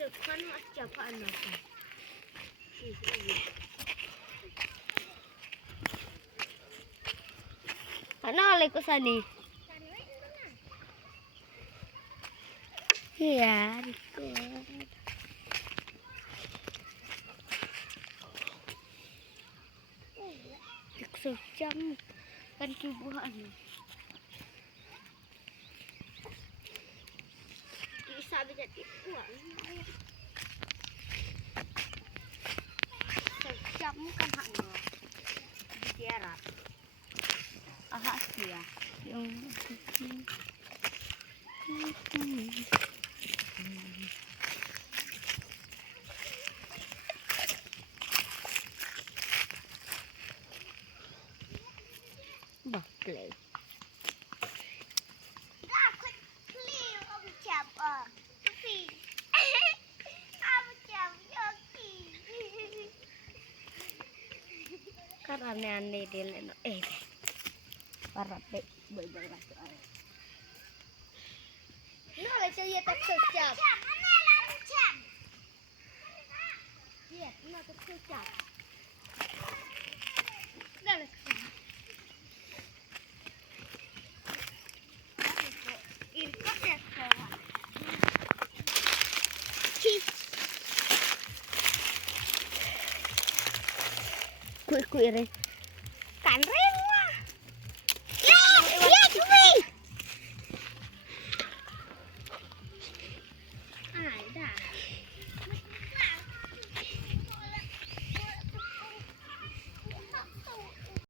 Sekan mas japaan apa? Ano oleh ko sani? Iya, record. Sejam kan kibuhan. Sabi jadi uang. Sejam kan hanya biara. Aha ya. Yung bakle. Kan aneh-aneh dia leno. Parah deh, boleh masuk air. Nah, leca ya tak sejam. Iya, nah tak sejam. Dah lah. Irkot ya sekolah. Kui re. Kan re.